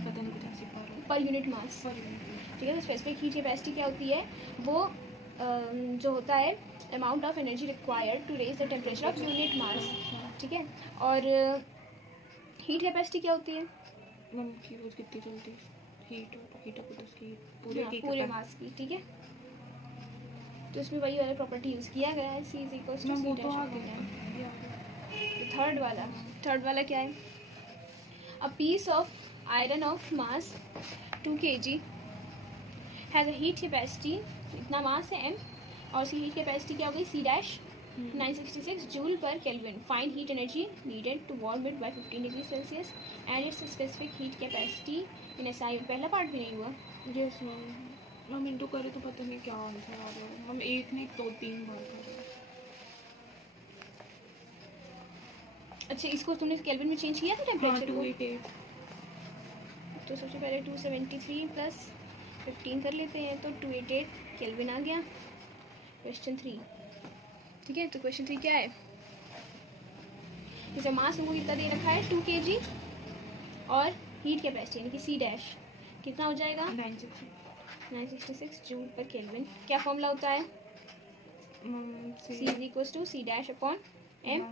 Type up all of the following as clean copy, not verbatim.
पता नहीं कुछ ऐसे पर यूनिट मास, ठीक है। तो स्पेसिफिक हीट कैपेसिटी क्या होती है, वो जो होता है amount of energy required to raise the temperature of unit mass, ठीक है। और हीट कैपेसिटी क्या होती है, की वो कितनी जल्दी हीट अप उसकी पूरे मास की, ठीक है। तो इसमें वही वाला प्रॉपर्टी यूज़ किया गया है, C = C तो आ डैश। गया। थर्ड वाला क्या है, a piece of iron of mass 2 kg has a heat capacity, इतना मास है m, और उसकी हीट कैपेसिटी क्या हो गई, C डैश 966 जूल पर kelvin. Find heat energy needed to warm it by 15 degree Celsius and its specific heat capacity in SI। पहला part भी नहीं हुआ। यस मैम, हम इंटू करें तो पता नहीं क्या आंसर आ रहा है। हम एक नहीं 2-3 बार कर रहे हैं। अच्छा, इसको तुमने केल्विन में चेंज किया था टेम्परेचर को? 288। तो सबसे पहले 273 प्लस 15 कर लेते हैं, तो 288 केल्विन आ गया। क्वेश्चन 3, ठीक है। तो क्वेश्चन 3 क्या है, जैसे मास हमको कितना दे रखा है 2 kg और हीट कैपेसिटी यानी कि C डैश कितना हो जाएगा 966 जूल पर केल्विन। क्या फॉर्मूला होता है, C = C dash upon m,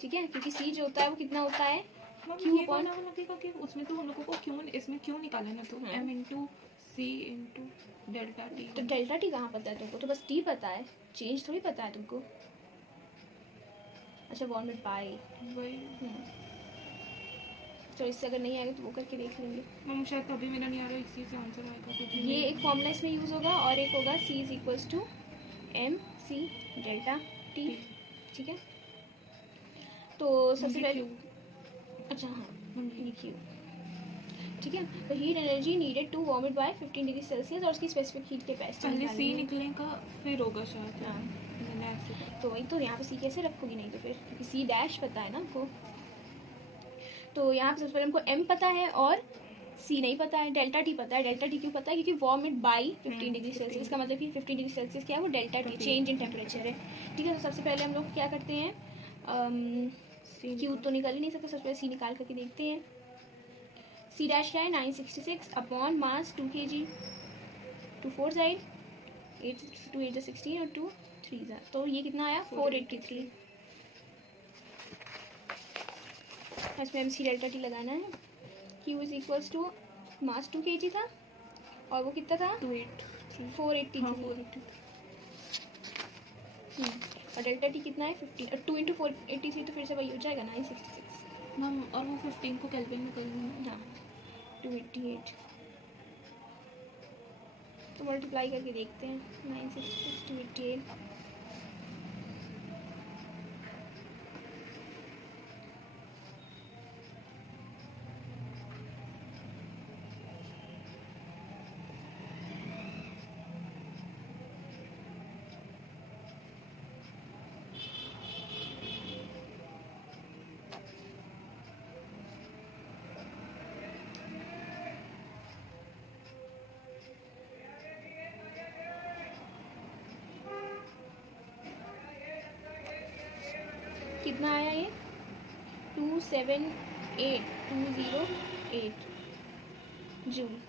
ठीक है। क्योंकि C जो होता है वो कितना होता है Q अपॉन, लगेगा कि उसमें तो हम लोगों को क्यों इसमें क्यों निकालना, तो m × C × डेल्टा T। तो डेल्टा T कहाँ पता है तुमको, तो बस T पता है, चेंज थोड़ी पता है तुमको। अच्छा, वार्म इट बाय वही। तो इससे अगर नहीं आएगा तो वो करके देख लेंगे। मैम शायद कभी मेरा नहीं आ रहा, इसी से आंसर आएगा क्योंकि ये एक फॉर्मूला इसमें यूज़ होगा और एक होगा C = mc डेल्टा T, ठीक है। तो सबसे पहले अच्छा हाँ Q, ठीक है। तो heat energy needed to warm it by 15 degree Celsius और उसकी स्पेसिफिक हीट कैपेसिटी पहले C निकलेगा फिर होगा शायद। हाँ, मैंने ऐसे तो वही तो यहाँ पे C कैसे रखोगी, नहीं तो फिर क्योंकि C डैश पता है ना हमको। तो यहाँ पे सबसे पहले हमको M पता है और C नहीं पता है, डेल्टा T पता है। डेल्टा T क्यों पता है, क्योंकि warm it by 15 degree Celsius का मतलब कि 15 डिग्री सेल्सियस क्या है, वो delta T change in temperature है, ठीक है। तो सबसे पहले हम लोग क्या करते हैं, Q तो निकल ही नहीं सकता, सबसे पहले C निकाल करके देखते हैं। C डैश क्या है 966 अपॉन मास 2 kg, 2 4 साइड 8 2 8 16 और 2 3 तो ये कितना आया 483। इसमें MC डेल्टा T लगाना है। Q = मास 2 kg था और वो कितना था 483। और डेल्टा T कितना है 15 और 2 × 483 तो फिर से वही हो जाएगा 966 मैम। और वो 15 को केल्विन में करना, हाँ 288। तो मल्टीप्लाई करके देखते हैं 966 288। कितना आया ये 278 जूल,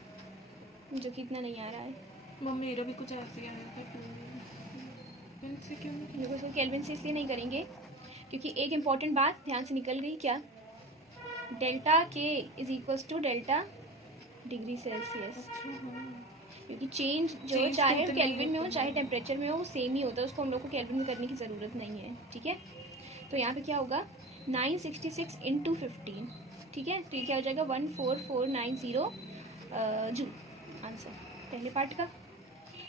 जो कि इतना नहीं आ रहा है। मैम मेरा भी कुछ ऐसे आया था से क्यों देखो सर केल्विन से इसलिए नहीं करेंगे क्योंकि एक इम्पॉर्टेंट बात ध्यान से निकल गई, क्या, delta K = delta degree Celsius, क्योंकि चेंज जो चाहे केल्विन में हो चाहे टेम्परेचर में हो वो सेम ही होता है, उसको हम लोग को केल्विन में करने की ज़रूरत नहीं है, ठीक है। तो यहाँ पे क्या होगा 966 × 15, ठीक है। तो ये क्या हो जाएगा 14490 जूल आंसर पहले पार्ट का।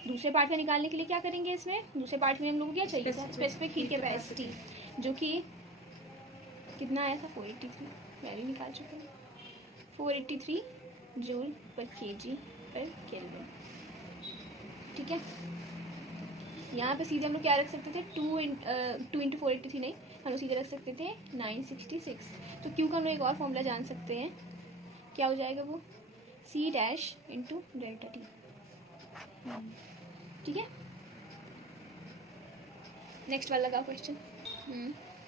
दूसरे पार्ट का निकालने के लिए क्या करेंगे, इसमें दूसरे पार्ट में हम लोग को क्या चाहिए था स्पेसिफिक हीट कैपेसिटी, जो कि कितना आया था 483, वैल्यू निकाल चुके हैं 483 जूल पर kg पर केल्विन, ठीक है। यहाँ पे सीधे हम लोग क्या रख सकते थे 2 × 483 नहीं, हम लोग सीधे रख सकते थे 966। तो Q का हम लोग एक और फॉर्मूला जान सकते हैं, क्या हो जाएगा वो C डैश × डेल्टा T, ठीक है। नेक्स्ट वाला का क्वेश्चन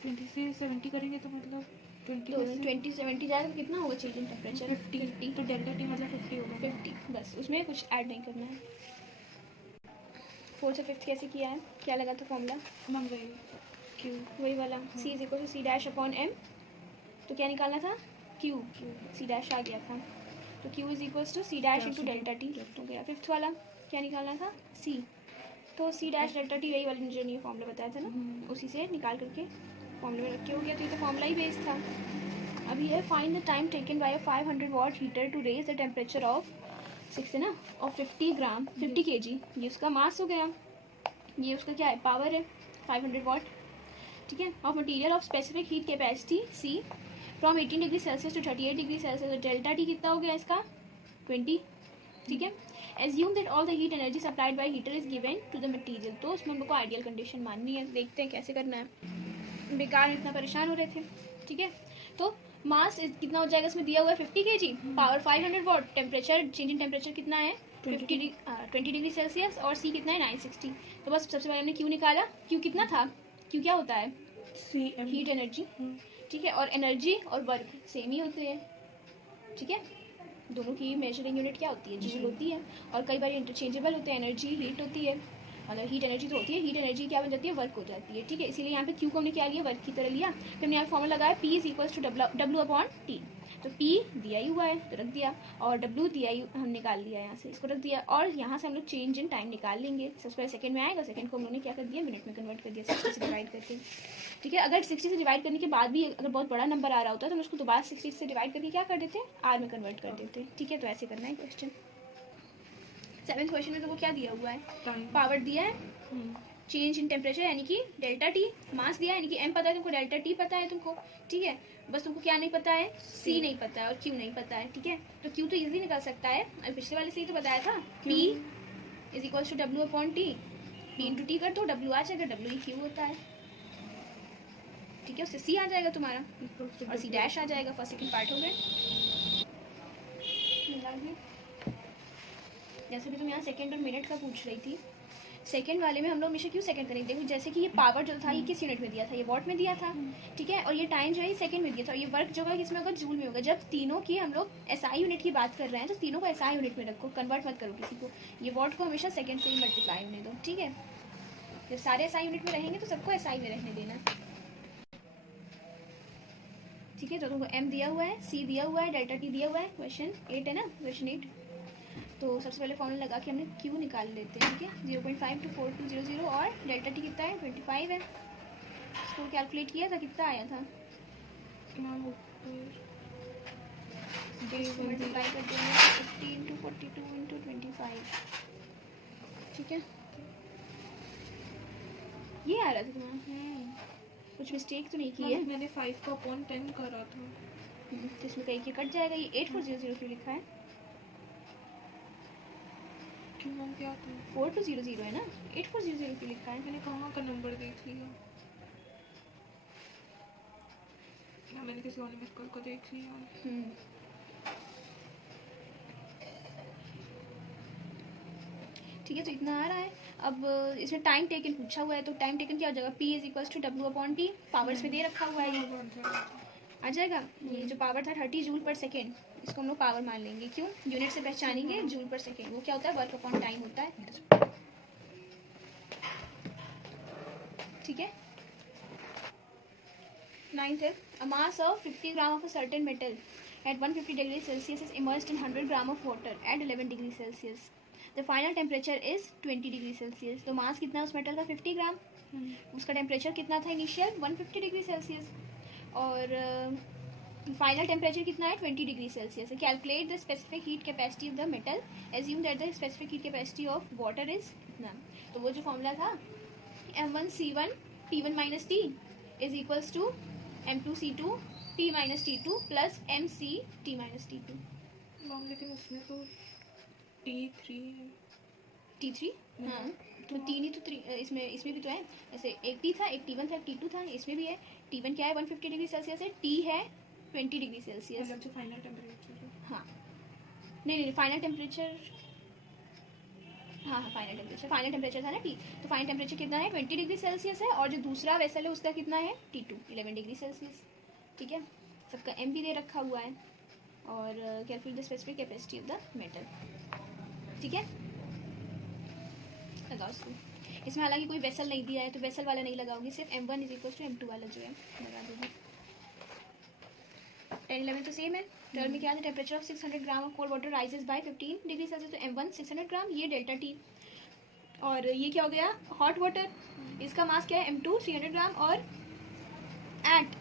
20 से 70 करेंगे तो मतलब 20 तो 20 से 70 जाएगा तो कितना होगा चेंज इन टेम्परेचर? 50 तो डेल्टा टी मतलब 50 होगा 50, बस उसमें कुछ ऐड नहीं करना है। 4 से 5 कैसे किया है? क्या लगा था फॉर्मूला? मैम वही क्यू वही वाला C is equal to C dash upon M। तो क्या निकालना था? Q। C डैश आ गया था, तो Q is equal to C dash into delta T हो गया। 5th वाला क्या निकालना था? C, तो C डैश डेल्टा टी वही वाला जो नहीं फॉर्मूला बताया था ना, उसी से निकाल करके फॉर्मूले में रख के हो गया। तो ये तो फॉर्मूला ही बेस था। अभी है find the time taken by a 500 watt heater to raise the temperature of 6 है ना, ऑफ 50 ग्राम 50 kg। ये उसका मास हो गया, ये उसका क्या है? पावर है 500 वॉट, ठीक है। Of material of specific heat capacity C from 18 degree Celsius to 38 degree Celsius. Delta T कितना हो गया इसका? 20, ठीक है। Assume that all the heat energy supplied by heater is given to the material. तो उसमें हम लोग को आइडियल कंडीशन माननी है। देखते हैं कैसे करना है, बेकार इतना परेशान हो रहे थे, ठीक है। तो मास कितना हो जाएगा? इसमें दिया हुआ है 50 kg, power 500 what, temperature change in temperature कितना है? 20 डिग्री सेल्सियस, और C कितना है? 960। तो बस सबसे पहले हमने Q निकाला। Q कितना था? Q क्या होता है? CM हीट एनर्जी, ठीक है। और एनर्जी और वर्क सेम ही होते हैं, ठीक है। दोनों की मेजरिंग यूनिट क्या होती है? जूल होती है। और कई बार इंटरचेंजेबल होते हैं, एनर्जी हीट होती है, मतलब हीट एनर्जी तो होती है, हीट एनर्जी क्या बन जाती है? वर्क हो जाती है, ठीक है। इसीलिए यहाँ पे Q को हमने क्या लिया? वर्क की तरह लिया। फिर हमने यहाँ फॉर्मूला लगाया P is equals to W upon T। तो P दिया ही हुआ है तो रख दिया, और W दिया ही हम निकाल लिया, यहाँ से इसको रख दिया। और यहाँ से हम लोग चेंज इन टाइम निकाल लेंगे। सबसे पहले सेकंड में आएगा, सेकंड को हम लोग ने क्या कर दिया? मिनट में कन्वर्ट कर दिया 60 से डिवाइड करके, ठीक है। अगर 60 से डिवाइड करने के बाद भी अगर बहुत बड़ा नंबर आ रहा होता है तो हम उसको दोबारा 60 से डिवाइड करके क्या कर देते हैं? R में कन्वर्ट कर देते हैं, ठीक है। तो ऐसे करना है क्वेश्चन। 7th क्वेश्चन में तुमको क्या दिया हुआ है? पावर दिया है, चेंज इन टेम्परेचर यानी कि डेल्टा टी, मास दिया है यानी कि M पता है तुमको, डेल्टा टी पता है तुमको, ठीक है। बस तुमको क्या नहीं पता है? C नहीं पता है और Q नहीं पता है, ठीक है। तो Q तो इजीली निकल सकता है, अभी पिछले वाले से ही तो बताया था। P is equal to W upon T, P into T कर दो, W आ जाएगा, W ही Q होता है, ठीक है। उससे C आ जाएगा तुम्हारा और C डैश आ जाएगा। फर्स्ट सेकंड पार्ट हो गए। जैसे भी तुम यहाँ सेकंड और मिनट का पूछ रही थी, सेकंड वाले में हम लोग हमेशा क्यों सेकंड करेंगे? देखो जैसे कि ये पावर जो था ये किस यूनिट में दिया था? ये वॉट में दिया था, ठीक है। और ये टाइम जो है ये सेकंड में दिया था, और ये वर्क जो है किसमें होगा? जूल में होगा। जब तीनों की हम लोग SI यूनिट की बात कर रहे हैं तो तीनों को SI यूनिट में रखो, कन्वर्ट मत करो किसी को। ये वॉट को हमेशा सेकंड से ही मल्टीप्लाई होने दो, ठीक है। जब सारे SI यूनिट में रहेंगे तो सबको SI में रहने देना, ठीक है। तो तुमको M दिया हुआ है, C दिया हुआ है, डेल्टा T दिया हुआ है। क्वेश्चन 8 है ना, क्वेश्चन 8। तो सबसे पहले फॉर्मूला लगा के हमने Q निकाल लेते हैं, ठीक है। 0.5 to 4200 और डेल्टा T कितना है? 25 है। इसको कैलकुलेट किया था, कितना आया था? मल्टीप्लाई कर देंगे 50 इंटू 42 इंटू 25, ठीक है। ये आ रहा था तुम्हारा, कुछ मिस्टेक तो नहीं की है? मैंने 5 का अपॉन 10 करा था, तो इसमें कहीं के कट जाएगा। ये 8400 क्यों लिखा है? क्यों मैम क्या था? 4200 है ना, 8400 क्यों लिखा है? मैंने कहाँ का नंबर देख लिया? मैंने किसी और ने मिस कॉल को देख लिया। ठीक है, तो इतना आ रहा है। अब इसमें टाइम टेकन पूछा हुआ है, तो टाइम टेकन क्या हो जाएगा? P is equals to W upon T। Powers में दे रखा हुआ है, ये आ जाएगा। ये जो पावर था 30 जूल पर सेकेंड, इसको हम लोग पावर मान लेंगे। क्यों? यूनिट से पहचानेंगे, जूल पर सेकेंड। वो क्या होता है? वर्क अपॉन टाइम होता है, ठीक है। 9th है, a mass of 50 gram of a certain metal at 150 degrees Celsius is immersed in 100 gram of water at 11 degrees Celsius. The final temperature is 20 degrees Celsius. तो मास कितना है उस मेटल का? 50 ग्राम। उसका टेम्परेचर कितना था इनिशियल? 150 degree Celsius. और final temperature कितना है? 20 degree Celsius. Calculate the specific heat capacity of the metal, assume that the specific heat capacity of water is इतना। तो वो जो फॉर्मूला था M1C1 P1 minus T is equals to M2C2 T minus T2 plus MC T minus T2। Ma'am लेकिन उसमें तो T3 है। T3? हाँ, तो 3 ही तो इसमें भी तो है। ऐसे एक T था, एक T1 था, एक T2 था, इसमें भी है। T1 क्या है? 150 डिग्री सेल्सियस है, T है 20 डिग्री सेल्सियस। मतलब जो फाइनल टेम्परेचर है। हाँ, नहीं फाइनल टेम्परेचर, हाँ फाइनल टेम्परेचर था ना T, तो फाइनल टेम्परेचर कितना है? 20 डिग्री सेल्सियस है। और जो दूसरा वेसल है उसका कितना है? T2 11 डिग्री सेल्सियस, ठीक है। सबका एम भी दे रखा हुआ है, और calculate the specific capacity of the metal. ठीक है, लगाओ इसको। इसमें हालांकि कोई वेसल नहीं दिया है तो वेसल वाला नहीं लगाओगी, सिर्फ M1 is equal to M2 वाला जो है लगा दोगी। 10-11 तो सेम है। 12 में क्या है, temperature of 600 gram of cold water rises by 15 degree Celsius, तो M1 600 ग्राम, ये डेल्टा टी। और ये क्या हो गया, हॉट वाटर, इसका मास क्या है M2 300 ग्राम और एट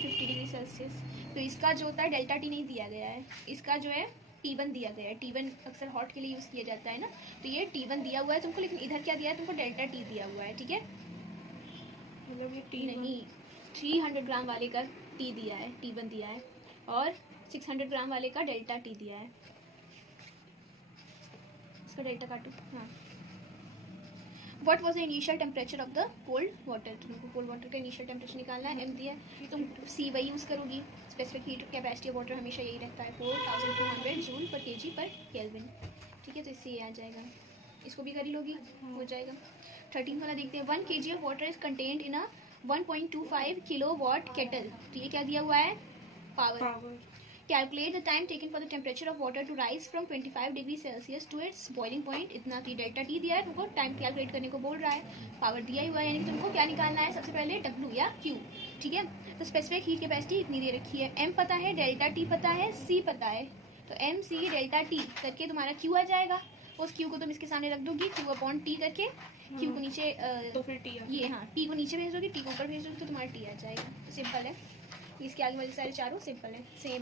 50 डिग्री सेल्सियस, तो इसका जो होता है डेल्टा टी नहीं दिया गया है, इसका जो है T1 दिया गया है। T1 अक्सर हॉट के लिए यूज़ किया जाता है ना, तो ये T1 दिया हुआ है तुमको, लेकिन इधर क्या दिया है तुमको, डेल्टा टी दिया हुआ है। ठीक है, मतलब ये टी नहीं 300 ग्राम वाले का टी दिया है, T1 दिया है, और 600 ग्राम वाले का डेल्टा टी दिया है। इसका डेल्टा काटो। हाँ, what was the initial temperature of the cold water, तुमको कोल्ड वाटर का इनिशियल टेम्परेचर निकालना है, एम दिया है, तुम सी वही यूज़ करोगी। Specific heat capacity of water हमेशा यही रहता है 4200 जूल पर केजी पर केल्विन। ठीक है, तो इससे ये आ जाएगा, इसको भी कर ही लोगी, हो जाएगा। 13 वाला देखते हैं, 1 kg of water is contained in a 1.25 kilowatt kettle, तो ये क्या दिया हुआ है, power. Calculate the time taken for the temperature of water to rise from 25 degree Celsius to its boiling point, इतना की डेल्टा टी दिया है तुमको, टाइम कैलकुलेट करने को बोल रहा है, पावर दिया ही हुआ है, यानी कि तुमको क्या निकालना है, सबसे पहले W या Q। ठीक है, तो स्पेसिफिक हीट कैपेसिटी इतनी दे रखी है, M पता है, डेल्टा टी पता है, C पता है, तो MC डेल्टा टी करके तुम्हारा Q आ जाएगा। उस Q को तुम इसके सामने रख दोगी, Q/T करके, Q को नीचे तो फिर टी ये, हाँ, T को नीचे भेज दोगी, T को ऊपर भेज दोगी, तो तुम्हारा T आ जाएगा। तो सिंपल है, इसके आगे वाले सारे चारों सिंपल है, सेम है।